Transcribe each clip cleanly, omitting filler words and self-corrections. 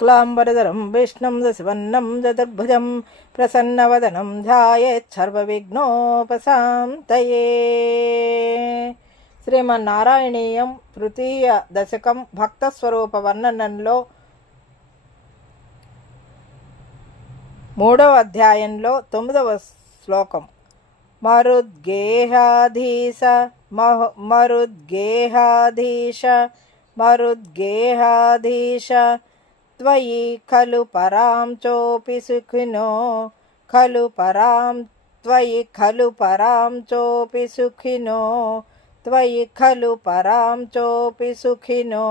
క్లాంబరధరం విష్ణుం దశవన్నం చతుర్భుజం ప్రసన్నవదనం ధ్యాయేచ్చర్వవిఘ్నోపశాంతయే. శ్రీమన్నారాయణీయం తృతీయ దశకం భక్త స్వరూప వర్ణనంలో 3వ అధ్యాయంలో 9వ శ్లోకం. మరుద్గేహాధీశ మరుద్గేహాధీశ త్వయి ఖలు పరాం చోపి సుఖినో త్వయి ఖలు పరాం చోపి సుఖినో త్వయి ఖలు పరాం చోపి సుఖినో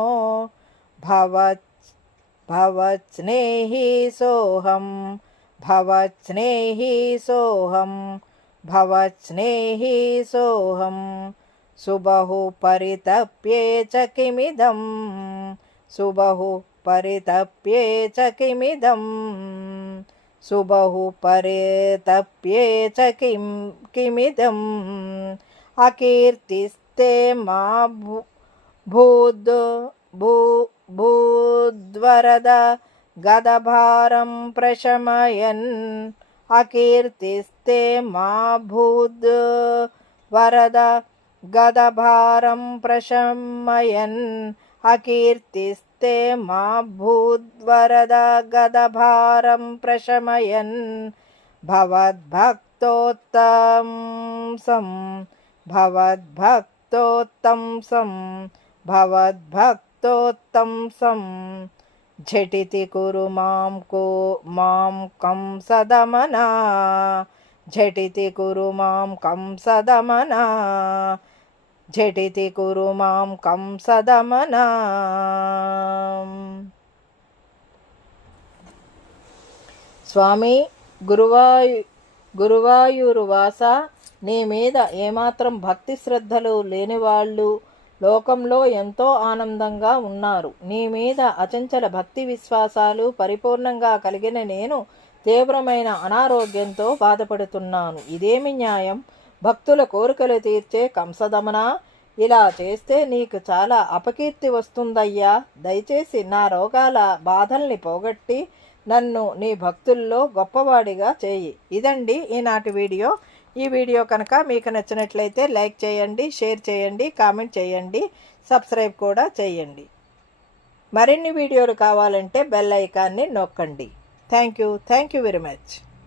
భవత్స్నేహి సోహం సుబహు పరితప్యే చ కిమిదం కిమిదం అకీర్తిస్తే మా భూద్వరద గదభారం ప్రశమయన్ అకీర్తిస్తే మా భూద్వరద గదభారం ప్రశమయన్ అకీర్తిస్తే మా భూద్వరద గదభారం ప్రశమయన్ భవద్భక్తోత్తంసం ఝటితి కురు మాం కంసదమనా ఝటితి కురు మాం కంసదమనా. స్వామి గురువాయూరువాస, నీ మీద ఏమాత్రం భక్తి శ్రద్ధలు లేనివాళ్ళు లోకంలో ఎంతో ఆనందంగా ఉన్నారు. నీ మీద అచంచల భక్తి విశ్వాసాలు పరిపూర్ణంగా కలిగిన నేను తీవ్రమైన అనారోగ్యంతో బాధపడుతున్నాను. ఇదేమి న్యాయం? భక్తుల కోరికలు తీర్చే కంసదమన, ఇలా చేస్తే నీకు చాలా అపకీర్తి వస్తుందయ్యా. దయచేసి నా రోగాల బాధల్ని పోగొట్టి నన్ను నీ భక్తుల్లో గొప్పవాడిగా చేయి. ఇదండి ఈనాటి వీడియో. ఈ వీడియో కనుక మీకు నచ్చినట్లయితే లైక్ చేయండి, షేర్ చేయండి, కామెంట్ చేయండి, సబ్స్క్రైబ్ కూడా చేయండి. మరిన్ని వీడియోలు కావాలంటే బెల్ ఐకాన్ని నొక్కండి. Thank you very much.